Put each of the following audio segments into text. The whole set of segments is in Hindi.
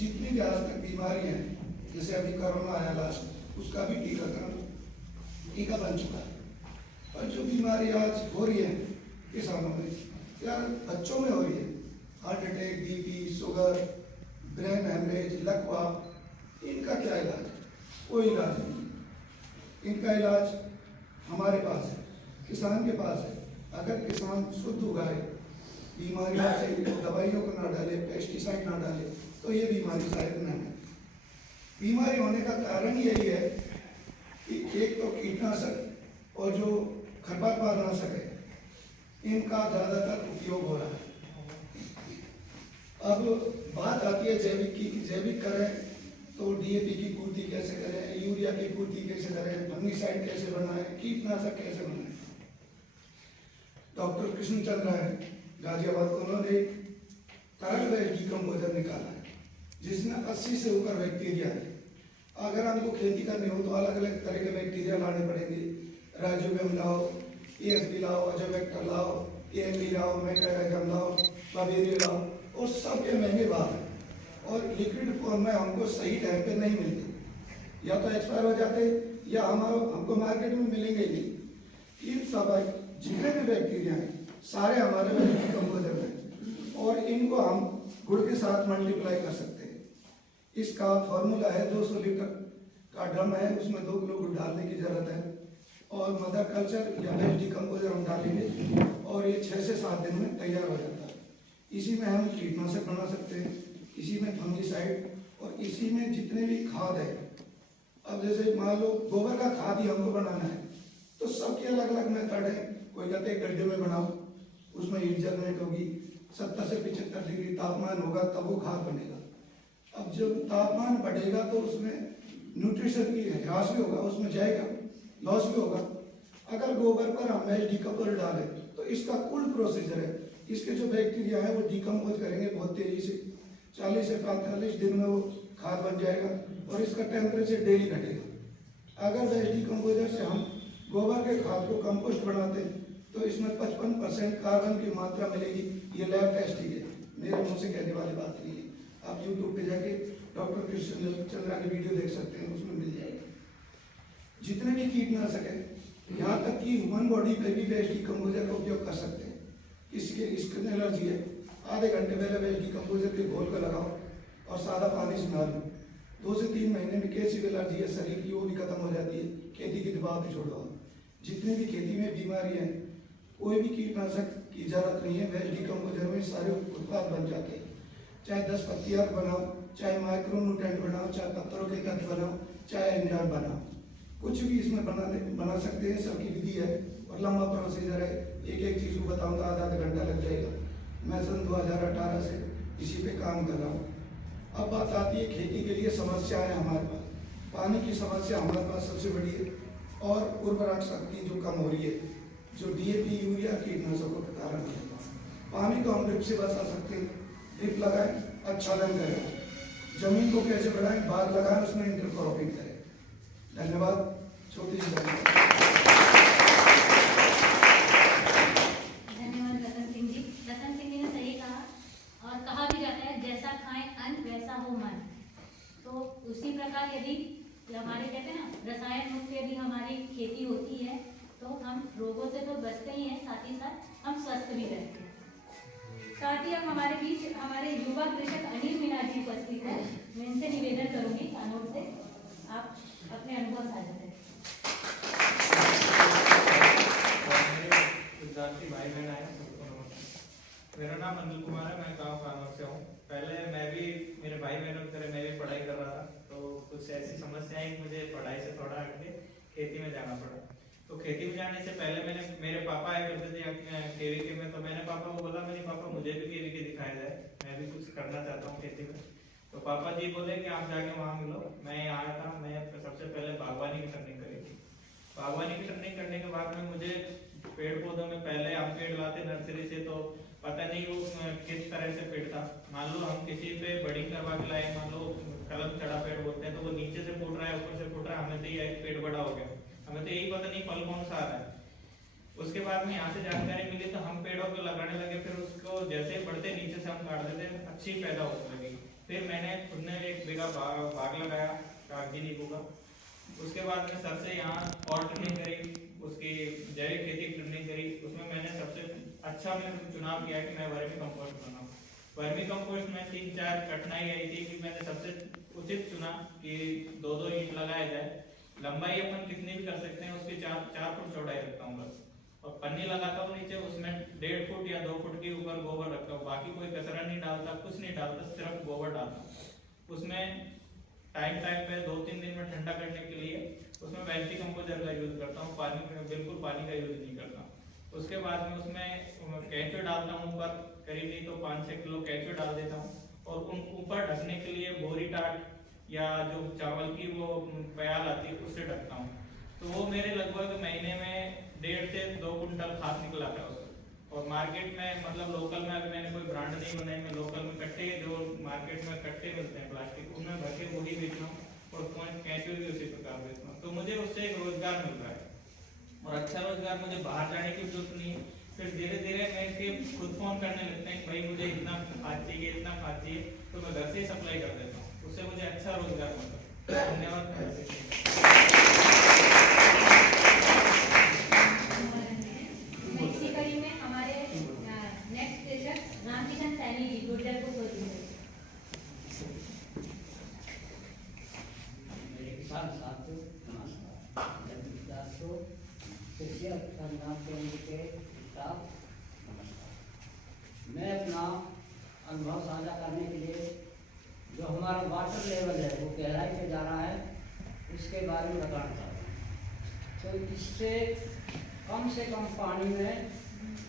जितनी भी आज तक बीमारियां हैं, जैसे अभी कोरोना आया लास्ट, उसका भी टीका बन चुका है। और जो बीमारी आज हो रही है किसानों में, यार बच्चों में हो रही है, heart attack, BP, sugar, brain haemorrhage, लकवा, इनका क्या इलाज? कोई इलाज नहीं। इनका इलाज हमारे पास है, किसान के पास है। अगर किसान शुद्ध उगाए, बीमारियों से दवाइयों को ना डाले, पेस्टिसाइड ना डाले, तो ये बीमारी शायद न है। बीमारी होने का कारण यही है कि एक तो कीटनाशक और जो खरपतवारनाशक है, इनका ज़्यादातर उपयोग हो रहा है। अब बात आती है जैविक की, जैविक करें तो डीएपी की पूर्ति कैसे करें, यूरिया की पूर्ति कैसे करें, फंगिसाइड कैसे बनाएं, कीटनाशक कैसे बनाएं। डॉक्टर कृष्णचंद्र है गाजियाबाद, उन्होंने थर्ड वेस्ट डिकम्पोजर निकाला है, जिसमें 80 से ऊपर बैक्टीरिया है। अगर हमको खेती करनी हो तो अलग अलग तरह के बैक्टीरिया लाने पड़ेंगे। राइजोबियम लाओ, ESB लाओ, अजोबैक्टर लाओ, AMB लाओ, मैक्रोराइजम लाओ, बावेरिया लाओ, और सबके महंगे भाव हैं। और लिक्विड फॉर्म में हमको सही टाइम पे नहीं मिलते, या तो एक्सपायर हो जाते या हमको मार्केट में मिलेंगे ही नहीं। इन सब जितने भी बैक्टीरिया हैं सारे हमारे में डिकम्पोजर हैं, और इनको हम गुड़ के साथ मल्टीप्लाई कर सकते हैं। इसका फॉर्मूला है 200 लीटर का ड्रम है, उसमें 2 किलो गुड़ डालने की जरूरत है, और मदर कल्चर या वेस्ट डिकम्पोजर हम डालेंगे, और ये 6 से 7 दिन में तैयार हो जाता है। इसी में हम कीटनाशक बना सकते हैं, इसी में फंगिसाइड, और इसी में जितने भी खाद है। अब जैसे मान लो गोबर का खाद ही हमको बनाना है, तो सबके अलग अलग मेथड है। कोई कहते हैं गड्ढे में बनाओ, उसमें हीट जनरेट होगी, 70 से 75 डिग्री तापमान होगा, तब वो खाद बनेगा। अब जब तापमान बढ़ेगा तो उसमें न्यूट्रिशन की ह्रास भी होगा, उसमें जाएगा, लॉस भी होगा। अगर गोबर पर हम वेस्ट डिकम्पोजर डालें तो इसका कुल प्रोसीजर है, इसके जो बैक्टीरिया है वो डिकम्पोज करेंगे बहुत तेजी से, 40 से 45 दिन में वो खाद बन जाएगा, और इसका टेम्परेचर डेली घटेगा। अगर वेस्ट डिकम्पोजर से हम गोबर के खाद को कंपोस्ट बनाते हैं तो इसमें 55% कार्बन की मात्रा मिलेगी। ये लैब टेस्ट ही है, मेरे मुंह से कहने वाली बात नहीं है। आप यूट्यूब पे जाके डॉक्टर कृष्णचंद्रा की वीडियो देख सकते हैं, उसमें मिल जाएगा। जितने भी कीटनाशक है, यहाँ तक कि ह्यूमन बॉडी पे भी वेस्ट डिकम्पोजर का उपयोग कर सकते हैं। स्किन एलर्जी है, आधे घंटे पहले वेस्ट डिकम्पोजर के घोल को लगाओ और सादा पानी से नहा लो, 2 से 3 महीने में कैसी भी एलर्जी है शरीर की वो भी खत्म हो जाती है। खेती की दबाव भी छोड़ो। जितनी भी खेती में बीमारी है, कोई भी कीटनाशक की जरूरत नहीं है, वेस्ट डिकम्पोजर में सारे उत्पाद बन जाते हैं। चाहे 10 पत्तियाँ बनाओ, चाहे माइक्रोन्यूट्रेंट बनाओ, चाहे पत्थरों के तत्व बनाओ, चाहे एंजाइम बनाओ, कुछ भी इसमें बना सकते हैं। सबकी विधि है और लंबा प्रोसीजर है, एक चीज़ को बताऊंगा, आधा घंटा लग जाएगा। मैं सन 2018 से इसी पे काम कर रहा हूँ। अब बात आती है खेती के लिए समस्याएं हमारे पास। पानी की समस्या हमारे पास सबसे बड़ी है, और उर्वरक शक्ति जो कम हो रही है, जो DAP यूरिया कीटनाशकों के कारण है। पानी को हम ड्रिप से बचा सकते हैं, ड्रिप लगाएं, अच्छा रंग करें। जमीन को कैसे बढ़ाएं, बाग लगाएं, उसमें इंटरक्रॉपिंग करें। धन्यवाद। छोटी सी धन्यवाद रतन सिंह जी। रतन सिंह जी ने सही कहा, और कहा भी जाता है जैसा खाएं अन्न वैसा हो मन। तो उसी प्रकार यदि हमारे कहते हैं ना रसायन मुक्त यदि हमारी खेती होती है तो हम रोगों से तो बचते ही हैं, साथ ही साथ हम स्वस्थ भी रहते हैं। साथ ही अब हमारे बीच हमारे युवा कृषक अनिल मीना जी उपस्थित है। मैं इनसे निवेदन करूंगी कानून से आप अपने अनुभव साझा करें। भाई बहन आए, मेरा नाम अनिल कुमार है, मैं गाँव कानौर से हूँ। पहले मैं भी मेरे भाई बहनों की तरह मैं भी पढ़ाई कर रहा था, तो कुछ ऐसी समस्याएं मुझे पढ़ाई से थोड़ा हटके खेती में जाना पड़ा। तो खेती में जाने से पहले मेरे पापा आए करते थे KVK में, तो मैंने पापा को बोला मेरे पापा मुझे भी KVK दिखाया जाए, मैं भी कुछ करना चाहता हूँ खेती में। तो पापा जी बोले कि आप जाके वहाँ मिलो। मैं यहाँ आया था, मैं सबसे पहले बागवानी की ट्रेनिंग करी थी। बागवानी की ट्रेनिंग करने के बाद में मुझे पेड़ पौधों में, पहले हम पेड़ लाते नर्सरी से, तो पता नहीं वो किस तरह से पेड़ था। मान लो हम किसी पे बडिंग करवा के लाए, मान लो कलम चढ़ा पेड़ बोलते हैं, तो वो नीचे से फूट रहा है, ऊपर से फूट रहा है, हमें तो ये पेड़ बड़ा हो गया, हमें तो यही पता नहीं फल कौन सा आ रहा है। उसके बाद में यहाँ से जानकारी मिली तो हम पेड़ों को लगाने लगे, फिर उसको जैसे बढ़ते नीचे से हम काट देते, अच्छी पैदा होने लगी। फिर मैंने खुद ने जगह बाग लगाया कागजी नींबू का। उसके बाद में सर से यहाँ और ट्रेनिंग करी, उसकी जैविक खेती की ट्रेनिंग करी। उसमें मैंने सबसे अच्छा मैंने चुनाव किया कि मैं वर्मी कंपोस्ट बनाऊँ। वर्मी कंपोस्ट में 3-4 कठिनाई आई थी कि मैंने सबसे उचित चुना कि 2-2 ईंट लगाया जाए। लंबाई अपन कितनी भी कर सकते हैं, उसकी 4 फुट चौड़ाई रखता हूँ बस, और पन्नी लगाता हूँ नीचे, उसमें 1.5 फुट या 2 फुट के ऊपर गोबर रखता हूँ। बाकी कोई कचरा नहीं डालता, कुछ नहीं डालता, सिर्फ गोबर डालता हूँ। उसमें टाइम पे 2-3 दिन में ठंडा करने के लिए उसमें वेल्टी कंपोजर का यूज करता हूँ। बिल्कुल पानी का यूज नहीं करता। उसके बाद में उसमें केंचुए डालता हूँ ऊपर, करीब नहीं तो 5-6 किलो केंचुए डाल देता हूँ। और उन ऊपर ढकने के लिए बोरी टाट या जो चावल की वो प्याल आती है उससे ढकता हूँ। तो वो मेरे लगभग महीने में 1.5 से 2 कुंटल खाद निकला था उससे। और मार्केट में मतलब लोकल में अभी मैंने कोई ब्रांड नहीं बनाई, मैं लोकल में कट्टे जो मार्केट में कट्टे मिलते हैं प्लास्टिक, उनमें भर के वही बेचता हूँ और केंचुए भी उसी प्रकार बेचता हूँ। तो मुझे उससे एक रोजगार मिल रहा है और अच्छा रोजगार, मुझे बाहर जाने की जरूरत नहीं है। फिर धीरे धीरे मैं इसके खुद फोन करने लगते हैं, भाई मुझे इतना खाद चाहिए, इतना खाद चाहिए, तो मैं घर से ही सप्लाई कर देता हूँ। उससे मुझे अच्छा रोजगार मिलता है। धन्यवाद। इसी कड़ी में हमारे नेक्स्ट स्पीकर रामकिशन सैनी जी गुर्जरपुर को दिए। मेरे किसान साथियों नमस्कार। विद्यार्थियों, कृषि अनुसंधान केंद्र के स्टाफ नमस्कार। मैं अपना अनुभव साझा करने के लिए जो हमारा वाटर लेवल है वो गहराई पे जा रहा है उसके बारे में बताना चाहता हूँ। तो इससे कम पानी में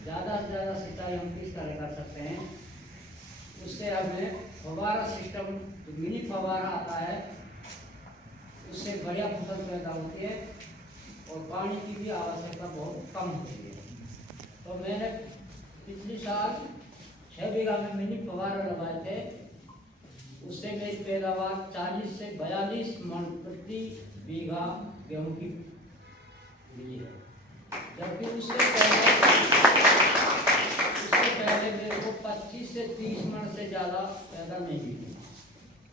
ज़्यादा से ज़्यादा सिंचाई हम किस तरह कर सकते हैं, उससे हमें फव्वारा सिस्टम, जो मिनी फव्वारा आता है, उससे बढ़िया फसल पैदा होती है और पानी की भी आवश्यकता बहुत कम होती है। तो मैंने पिछले साल 6 बीघा में मिनी फव्वारा लगाए थे, उससे मेरी पैदावार 40 से 42 मन प्रति बीघा गेहूँ की मिली है। जबकि उससे पहले मेरे को 25 से 30 मन से ज़्यादा पैदा नहीं मिली।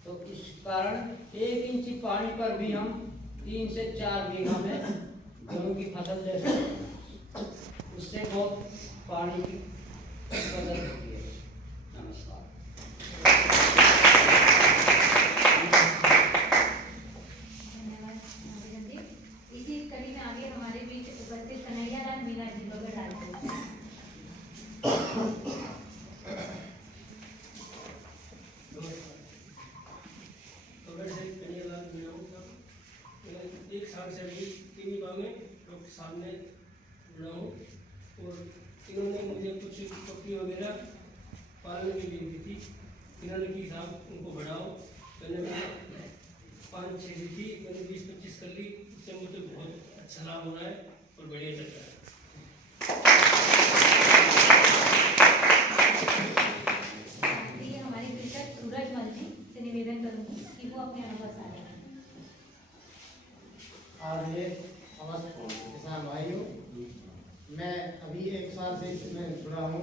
तो इस कारण 1 इंची पानी पर भी हम 3 से 4 बीघा में गेहूँ की फसल ले सकते हैं। उससे बहुत पानी की बचत होती है। नमस्कार। धन्यवाद रामकिशन जी। इसी कड़ी में आगे हमारे बीच उपस्थित कन्हैया लाल मीना जी बगड़ राजपूत। एक साल से अभी तीन बार में डॉक्टर साहब ने जुड़ा हूँ और इन्होंने मुझे कुछ पक्षी वगैरह पालने के लिए दी थी। इन्होंने की साहब उनको बढ़ाओ, मैंने 5-6 दी थी, मैंने 20-25 कर ली। उससे मुझे बहुत अच्छा लाभ हो रहा है और बढ़िया चल रहा है। ये हमारे कृषक सूरज मल जी से निवेदन करूंगी कि वो अपने अनुभव साझा करें। आज ये किसान भाइयों, मैं अभी 1 साल से इसमें जुड़ा हूँ।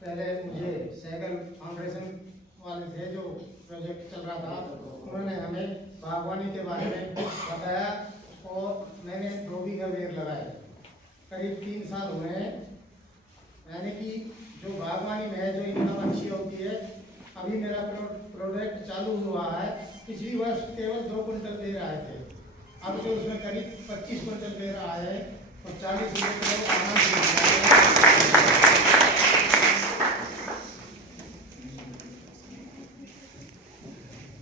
पहले मुझे सैगल फाउंडेशन वाले थे जो प्रोजेक्ट चल रहा था, उन्होंने हमें बागवानी के बारे में बताया और मैंने 2 बीघा बेर लगाए। करीब 3 साल हुए हैं। यानी कि जो बागवानी में है, जो इनकम अच्छी होती है। अभी मेरा प्रोजेक्ट चालू हुआ है। पिछली वर्ष केवल 2 कुंटल बेर आए थे, अब तो उसमें करीब 25 कुंटल बेर आए हैं और 40 किलो आना।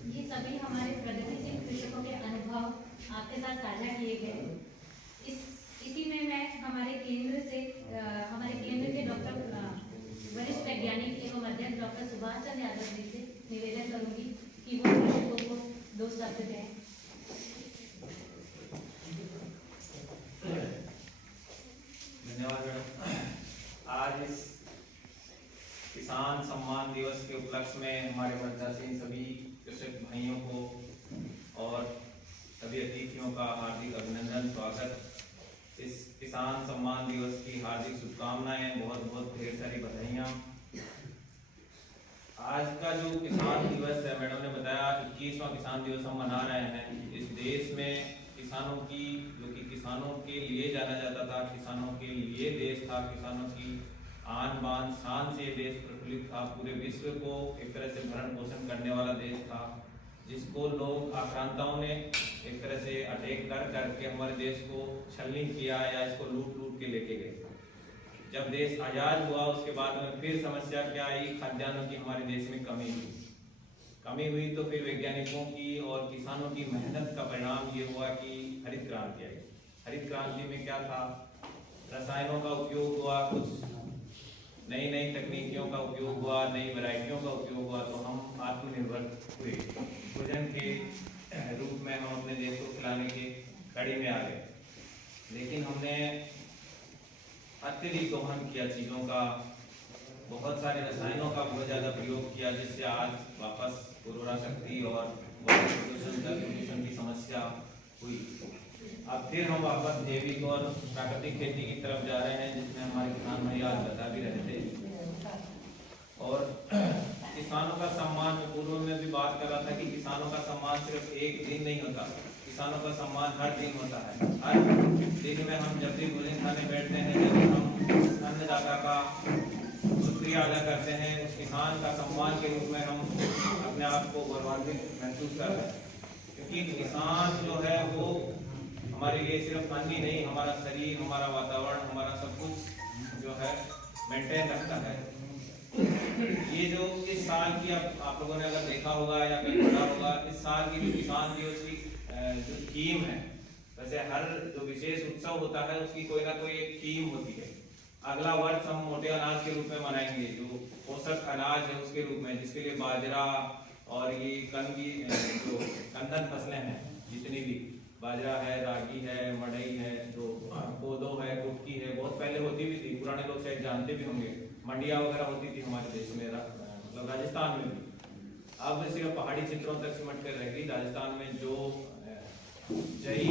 ये सभी हमारे प्रगतिशील कृषकों के अनुभव आपके साथ साझा किए गए। इसी में मैं हमारे केंद्र के डॉक्टर वरिष्ठ वैज्ञानिक एवं अध्यक्ष डॉक्टर सुभाष चंद्र यादव जी से निवेदन करूंगी कि वो कृषकों को 2 शब्द दें। धन्यवाद मैडम। आज इस किसान सम्मान दिवस के उपलक्ष्य में हमारे मंचासीन सभी कृषक भाइयों को और सभी अतिथियों का हार्दिक अभिनंदन, स्वागत। इस किसान सम्मान दिवस की हार्दिक शुभकामनाएं, बहुत बहुत ढेर सारी बधाइयाँ। आज का जो किसान दिवस है, मैडम ने बताया 21 21वां किसान दिवस हम मना रहे हैं। इस देश में किसानों की, जो कि किसानों के लिए जाना जाता था, किसानों के लिए देश था, किसानों की आन बान शान से देश प्रफुल्लित था, पूरे विश्व को एक तरह से भरण पोषण करने वाला देश था, जिसको लोग आक्रांताओं ने एक तरह से अटैक कर करके हमारे देश को छलनी किया या इसको लूट लूट के लेके गए। जब देश आज़ाद हुआ उसके बाद में फिर समस्या क्या आई, खाद्यान्नों की हमारे देश में कमी हुई तो फिर वैज्ञानिकों की और किसानों की मेहनत का परिणाम ये हुआ कि हरित क्रांति आई। हरित क्रांति में क्या था, रसायनों का उपयोग हुआ, कुछ नई नई तकनीकियों का उपयोग हुआ, नई वैरायटियों का उपयोग हुआ, तो हम आत्मनिर्भर हुए, भोजन के रूप में हम अपने देश को खिलाने के कड़ी में आ गए। लेकिन हमने अत्यधिक दोहन किया चीज़ों का, बहुत सारे रसायनों का बहुत ज़्यादा प्रयोग किया, जिससे आज वापस उर्वरा शक्ति और प्रदूषण की समस्या हुई। अब फिर हम वापस जैविक और प्राकृतिक खेती की तरफ जा रहे हैं, जिसमें हमारे किसान भाई आज बता भी रहे थे। और किसानों का सम्मान, मैं पूर्व में भी बात कर रहा था कि किसानों का सम्मान सिर्फ एक दिन नहीं होता, किसानों का सम्मान हर दिन होता है। हर दिन में हम जब भी भोजन खाने बैठते हैं, जब हम अन्नदाता का शुक्रिया अदा करते हैं, उस किसान का सम्मान के रूप में हम अपने आप को गौरवान्वित महसूस कर रहे हैं। क्योंकि किसान जो है वो हमारे लिए सिर्फ अन्न ही नहीं, हमारा शरीर, हमारा वातावरण, हमारा सब कुछ जो है मेंटेन रखता है। ये जो इस साल की आप लोगों ने अगर देखा होगा या कहीं पढ़ा होगा, इस साल की जो किसान दिवस की जो थीम है, वैसे हर जो विशेष उत्सव होता है उसकी कोई ना कोई एक थीम होती है। अगला वर्ष हम मोटे अनाज के रूप में मनाएंगे, जो पोषक अनाज है उसके रूप में, जिसके लिए बाजरा और ये जो कंदन फसलें हैं, जितनी भी बाजरा है, रागी है, मड़ई है, जो कोदो है, कुटकी है, बहुत पहले होती भी थी, पुराने लोग शायद जानते भी होंगे। मंडिया वगैरह होती थी हमारे देश में, मतलब राजस्थान में भी। अब सिर्फ पहाड़ी क्षेत्रों तक सिमट कर रहेगी। राजस्थान में जो जई,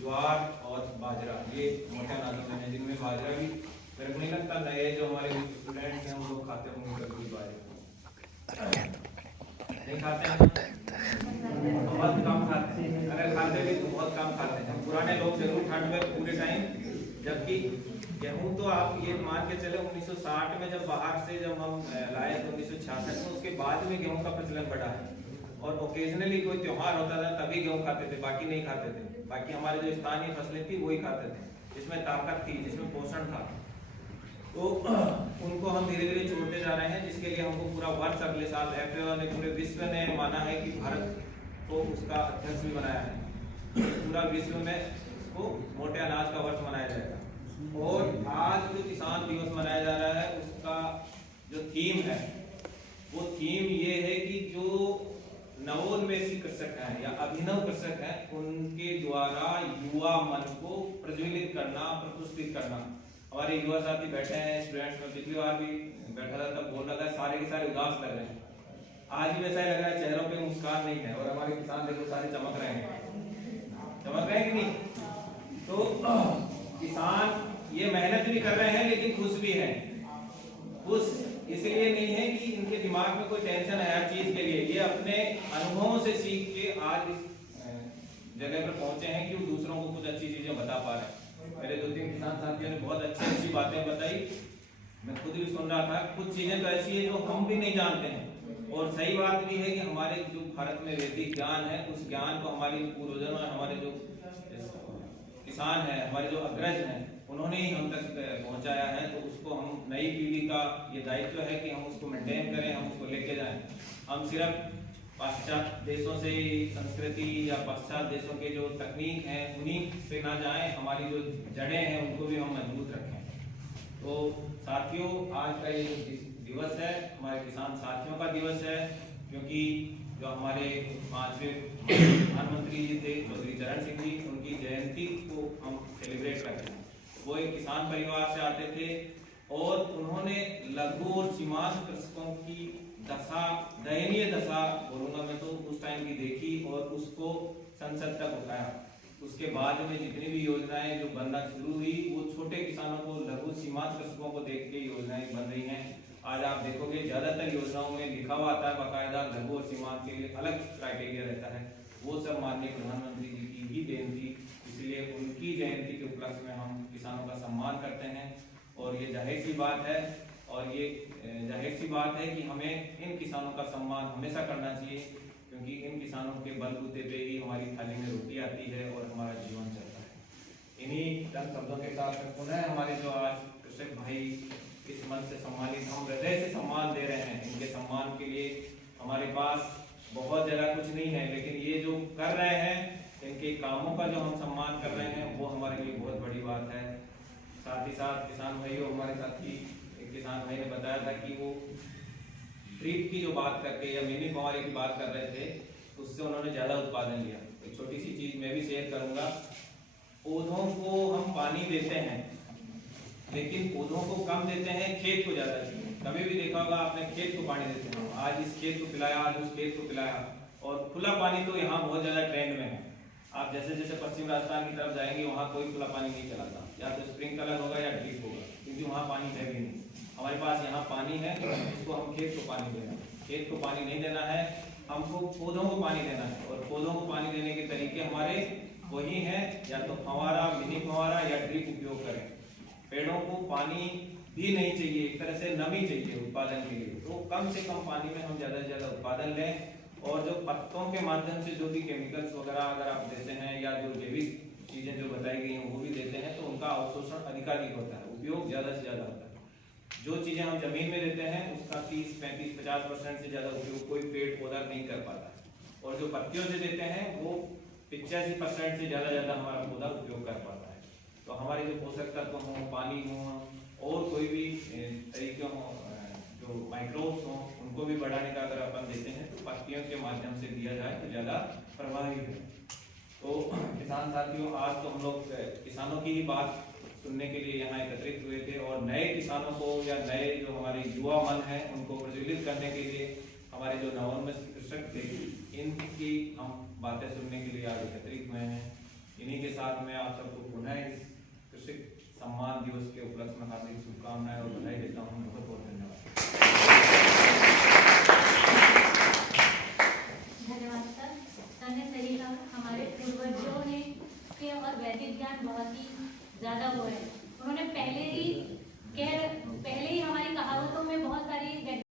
ज्वार और बाजरा, ये मोटे अनाजों में है, जिनमें बाजरा भी मेरे को नहीं लगता नए जो हमारे स्टूडेंट्स हैं वो लोग खाते होंगे कभी बाजरा, नहीं खाते हैं, बहुत कम खाते हैं, अगर खाते भी तो बहुत कम खाते हैं। पुराने लोग जरूर ठंड में पूरे टाइम, जबकि गेहूं तो आप ये मान के चले 1960 में जब बाहर से जब हम लाए तो 1966 में, उसके बाद में गेहूं का प्रचलन बढ़ा है। और ओकेजनली कोई त्योहार होता था तभी गेहूं खाते थे, बाकी नहीं खाते थे। बाकी हमारे जो स्थानीय फसलें थी वही खाते थे, जिसमें ताकत थी, जिसमें पोषण था। तो उनको हम धीरे धीरे छोड़ते जा रहे हैं, जिसके लिए हमको पूरा वर्ष अगले साल FAO ने, पूरे विश्व ने माना है कि भारत को उसका अध्यक्ष भी बनाया है। पूरा विश्व में उसको मोटे अनाज का वर्ष मनाया जाएगा। और आज जो किसान दिवस मनाया जा रहा है उसका जो थीम है, वो थीम ये है कि जो नवोन्मेषी कृषक हैं या अभिनव कृषक हैं, उनके द्वारा युवा मन को प्रज्वलित करना, प्रपुष्पित करना। हमारे युवा साथी बैठे हैं, स्टूडेंट्स में पिछली बार भी बैठा था तब बोल रहा था सारे के सारे उदास लग रहे हैं। आज भी वैसा लग रहा है, चेहरों पे मुस्कान नहीं है। और हमारे किसान देखो सारे चमक रहे हैं कि नहीं? तो किसान ये मेहनत भी कर रहे हैं लेकिन खुश भी हैं। खुश इसलिए नहीं है कि इनके दिमाग में कोई टेंशन है हर चीज के लिए, ये अपने अनुभवों से सीख के आज इस जगह पर पहुंचे हैं कि वो दूसरों को कुछ अच्छी चीजें बता पा रहे हैं। मेरे 2-3 किसान साथियों ने बहुत अच्छी बातें बताई, मैं खुद भी सुन रहा था। कुछ चीजें तो ऐसी है जो हम भी नहीं जानते हैं। और सही बात भी है कि हमारे जो भारत में वैदिक ज्ञान है, उस ज्ञान को हमारे पूर्वजों और हमारे जो किसान है, हमारे जो अग्रज हैं, उन्होंने ही हम तक पहुंचाया है। तो उसको हम नई पीढ़ी का ये दायित्व है कि हम उसको मेंटेन करें, हम उसको लेके जाएं। हम सिर्फ पाश्चात्य देशों से संस्कृति या पाश्चात्य देशों के जो तकनीक हैं उन्हीं पे ना जाएं, हमारी जो जड़ें हैं उनको भी हम मजबूत रखें। तो साथियों, आज का ये दिवस है हमारे किसान साथियों का दिवस है, क्योंकि जो हमारे 5वें प्रधानमंत्री जी थे चौधरी चरण सिंह जी, उनकी जयंती को हम सेलिब्रेट करते हैं। वो एक किसान परिवार से आते थे और उन्होंने लघु और सीमांत कृषकों की दशा, दयनीय दशा बोलूंगा मैं तो, उस टाइम की देखी और उसको संसद तक उठाया। उसके बाद में जितनी भी योजनाएं जो बनना शुरू हुई, वो छोटे किसानों को, लघु सीमांत कृषकों को देख के योजनाएं बन रही हैं। आज आप देखोगे ज़्यादातर योजनाओं में लिखा हुआ आता है बाकायदा लघु और सीमांत के लिए अलग क्राइटेरिया रहता है। वो सब माननीय प्रधानमंत्री जी की ही देन थी, इसलिए उनकी जयंती के उपलक्ष्य में हम किसानों का सम्मान करते हैं। और ये जाहिर सी बात है कि हमें इन किसानों का सम्मान हमेशा करना चाहिए, क्योंकि इन किसानों के बलबूते पे ही हमारी थाली में रोटी आती है और हमारा जीवन चलता है। इन्हीं चंद शब्दों के साथ में पुनः हमारे जो आज कृषक भाई इस मंच से सम्मानित, हम हृदय से सम्मान दे रहे हैं। इनके सम्मान के लिए हमारे पास बहुत ज़्यादा कुछ नहीं है, लेकिन ये जो कर रहे हैं, इनके कामों का जो हम सम्मान कर रहे हैं, वो हमारे लिए बहुत बड़ी बात है। साथ ही साथ किसान भाइयों, हमारे साथी एक किसान भाई ने बताया था कि वो ड्रिप की जो बात करके या मिनी फव्वारे की बात कर रहे थे, उससे उन्होंने ज़्यादा उत्पादन लिया। एक छोटी सी चीज़ मैं भी शेयर करूँगा। पौधों को हम पानी देते हैं, लेकिन पौधों को कम देते हैं, खेत को ज़्यादा देते हैं। कभी भी देखा होगा आपने, खेत को पानी देते हैं, आज इस खेत को पिलाया, आज उस खेत को पिलाया, और खुला पानी तो यहाँ बहुत ज़्यादा ट्रेंड में है। आप जैसे जैसे पश्चिम राजस्थान की तरफ जाएंगे, वहाँ कोई खुला पानी नहीं चलाता, या तो स्प्रिंकलर होगा या ड्रिप होगा, क्योंकि वहाँ पानी है भी नहीं। हमारे पास यहाँ पानी है, इसको हम खेत को पानी देना है। खेत को पानी नहीं देना है, हमको पौधों को पानी देना है। और पौधों को पानी देने के तरीके हमारे वही हैं, या तो फव्वारा, मिनी फव्वारा या ड्रिप उपयोग करें। पेड़ों को पानी भी नहीं चाहिए, एक तरह से नमी चाहिए उत्पादन के लिए, तो कम से कम पानी में हम ज़्यादा से ज़्यादा उत्पादन लें। और जो पत्तों के माध्यम से जो भी केमिकल्स वगैरह अगर आप देते हैं, या जो जैविक चीज़ें जो बताई गई हैं वो भी देते हैं, तो उनका अवशोषण अधिकाधिक होता है, उपयोग ज़्यादा से ज़्यादा होता है। जो चीज़ें हम जमीन में देते हैं, उसका 30, 35, 50% से ज़्यादा उपयोग कोई पेड़ पौधा नहीं कर पाता। और जो पत्तियों से देते हैं, वो 85% से ज़्यादा हमारा पौधा उपयोग कर पाता है। तो हमारे जो पोषक तत्व हों, पानी हों, और कोई भी तरीके हों, जो माइक्रोब्स हों, उनको भी बढ़ाने का अगर अपन देते हैं, तो पत्तियों के माध्यम से दिया जाए तो ज़्यादा प्रभावी है। तो किसान साथियों, आज तो हम लोग किसानों की ही बात सुनने के लिए यहाँ एकत्रित हुए थे, और नए किसानों को या नए जो हमारे युवा मन हैं, उनको प्रज्वलित करने के लिए हमारे जो नवोन्मेष कृषक थे, इनकी हम बातें सुनने के लिए आज एकत्रित हुए हैं। इन्हीं के साथ मैं आप सबको पुनः इस कृषक सम्मान दिवस के उपलक्ष्य में हार्दिक शुभकामनाएं और बधाई देता हूँ। बहुत बहुत धन्यवाद। धन्यवाद सर। सर ने सही कहा, हमारे पूर्वजों ने के और वैदिक ज्ञान बहुत ही ज़्यादा वो है। उन्होंने पहले ही हमारी कहावतों में बहुत सारी